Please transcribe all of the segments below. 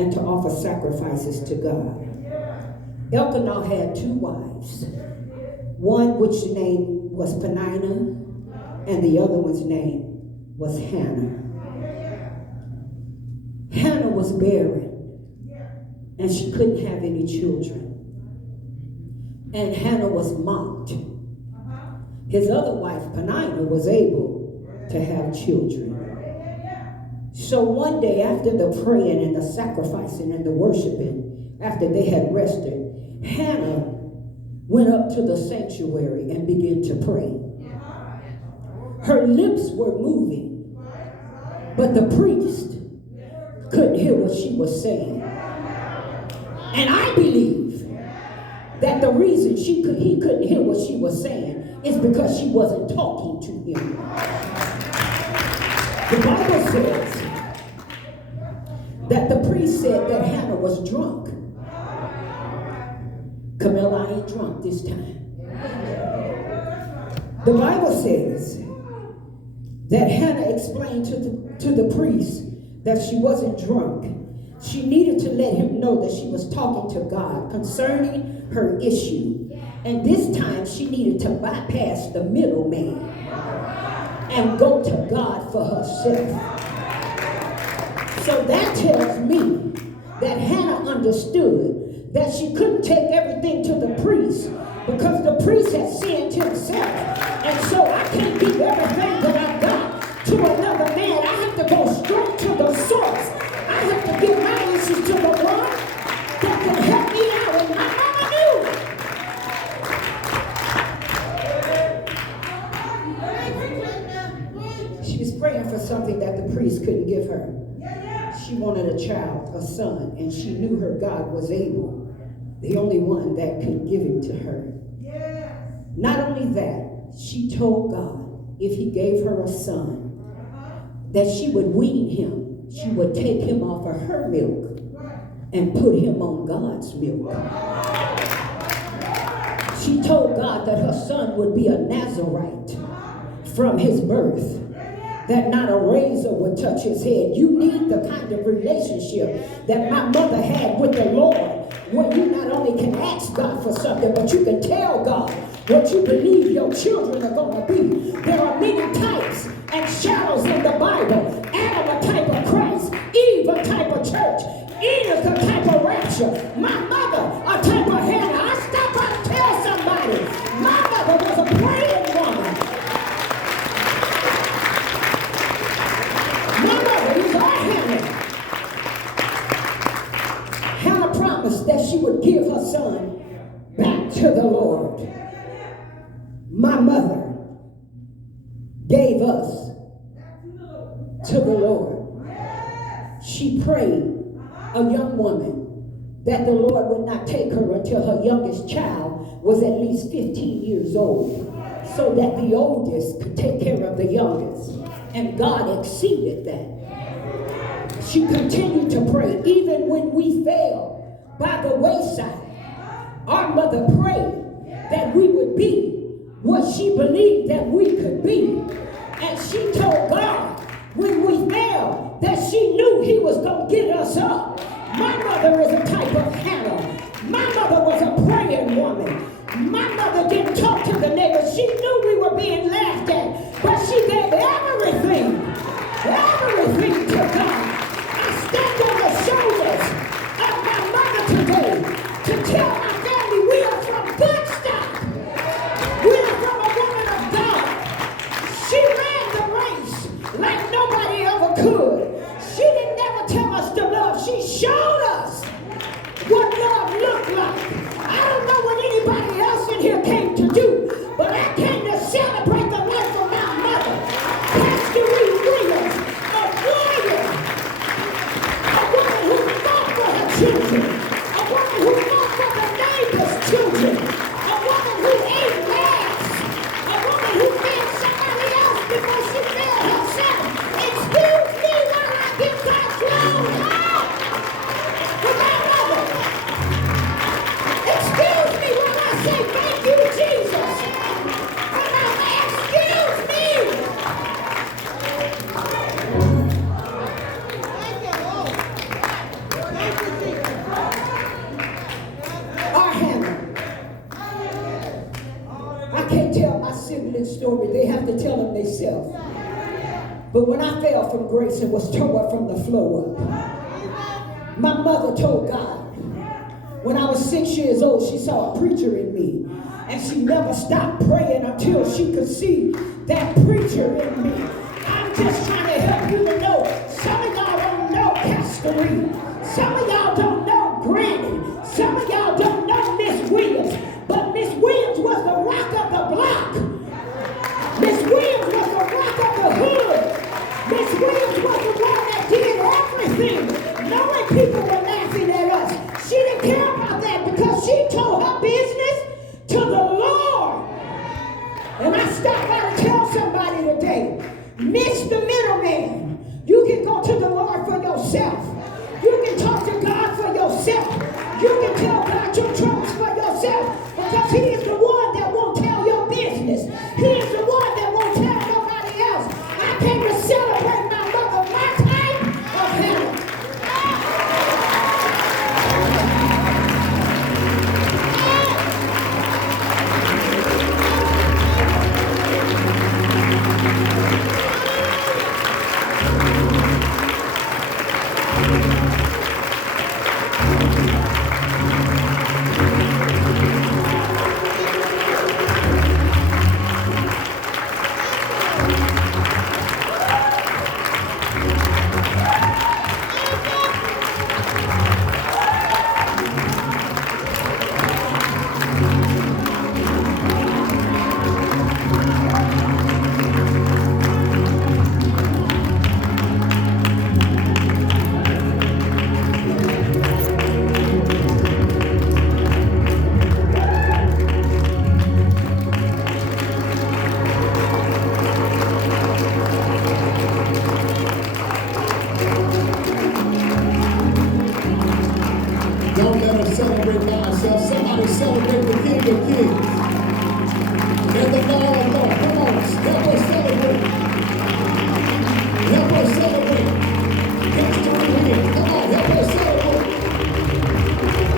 and to offer sacrifices to God. Elkanah had 2 wives, one which name was Peninnah, and the other one's name was Hannah. Hannah was barren, and she couldn't have any children. And Hannah was mocked. His other wife, Peninnah, was able to have children. So one day, after the praying and the sacrificing and the worshiping, after they had rested, Hannah went up to the sanctuary and began to pray. Her lips were moving, but the priest couldn't hear what she was saying. And I believe that the reason he couldn't hear what she was saying is because she wasn't talking to him. The Bible says that the priest said that Hannah was drunk. Camilla, I ain't drunk this time. The Bible says that Hannah explained to the priest that she wasn't drunk. She needed to let him know that she was talking to God concerning her issue. And this time she needed to bypass the middleman and go to God for herself. So that tells me that Hannah understood that she couldn't take everything to the priest because the priest had sinned himself. And so I can't give everything that I got to another man. I have to go straight to the source. I have to give my issues to the one that can help me out. And my mama knew. She was praying for something that the priest couldn't give her. She wanted a child, a son, and she knew her God was able, the only one that could give him to her. Not only that, she told God if he gave her a son, that she would wean him. She would take him off of her milk and put him on God's milk. She told God that her son would be a Nazarite from his birth, that not a razor would touch his head. You need the kind of relationship that my mother had with the Lord, where you not only can ask God for something, but you can tell God what you believe your children are going to be. There are many types and shadows in the Bible. Adam, a type of Christ. Eve, a type of church. Enoch, a type of rapture. My mother, a type of Hannah. I stop by to tell somebody, my mother was a praying woman. My mother is our Hannah. Hannah promised that she would give her son back to the Lord. My mother gave us to the Lord. She prayed, a young woman, that the Lord would not take her until her youngest child was at least 15 years old, so that the oldest could take care of the youngest. And God exceeded that. She continued to pray even when we fell by the wayside. Our mother prayed that we would be what she believed that we could be. And she told God when we fell that she knew he was going to get us up. My mother is a type of Hannah. My mother was a praying woman. My mother didn't talk to the neighbors. She knew we were being laughed at, but she gave everything to God. I stand on the shoulders of my mother today to tell my family we are from good stock. We are from a woman of God. She ran the race like nobody ever could. She didn't never tell us to love. She showed us what love looked like. I don't know what anybody else in here came to do, but I came to celebrate the life of my mother, Casteree Williams, a warrior, a woman who fought for her children, a woman who fought for the neighbor's children, a woman who ate last, a woman who fed somebody else before she fed herself. Excuse me while I give God glory for my mother. Excuse me when I say thank you, Jesus. For my excuse me. Thank you, Lord. Thank story. They have to tell them themselves. But when I fell from grace and was tore from the floor up, my mother told God, when I was 6 years old, she saw a preacher in me. And she never stopped praying until she could see that preacher in me. I'm just trying to help you to know. Some of y'all don't know Casteree. Some of y'all don't know Granny. Some of y'all don't know Miss Williams. But Miss Williams was the rock of the block. Miss Williams was the rock of the hood. Miss Williams was the one that did everything. Knowing people were laughing at us. She didn't care about that because she told her business to the Lord. And I stopped by to tell somebody today, miss the middleman. You can go to the Lord for yourself. You can talk to God for yourself. You can tell God your troubles for yourself because He is the one that won't tell your business. He is the one that won't tell nobody else. I came to celebrate my mother, my time of heaven. Don't let us celebrate by ourselves. Somebody celebrate the King of Kings and the Lord of Lords. Come on, help us celebrate. Help us celebrate. Casteree Williams. Come on, help us celebrate.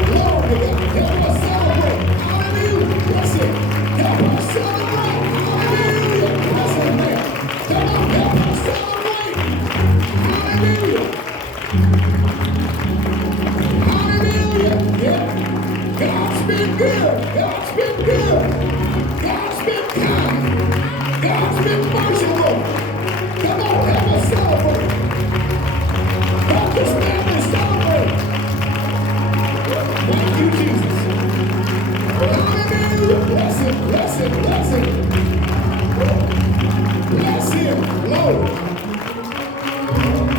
Glory to God. Help us celebrate. Hallelujah. Bless it. Help us celebrate. Hallelujah. Bless it, man. Come on, help us celebrate. Hallelujah. Yeah. God's been good. God's been good. God's been kind. God's been merciful. Come on, help us celebrate. Help this family celebrate. Thank you, Jesus. Hallelujah. Bless him, bless him, bless him. Bless him, Lord.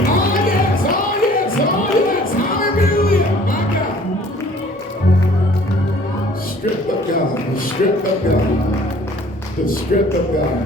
Oh yes, oh yes, oh yes. Hallelujah. My God. Strip of God, the strip of God, the strip of God.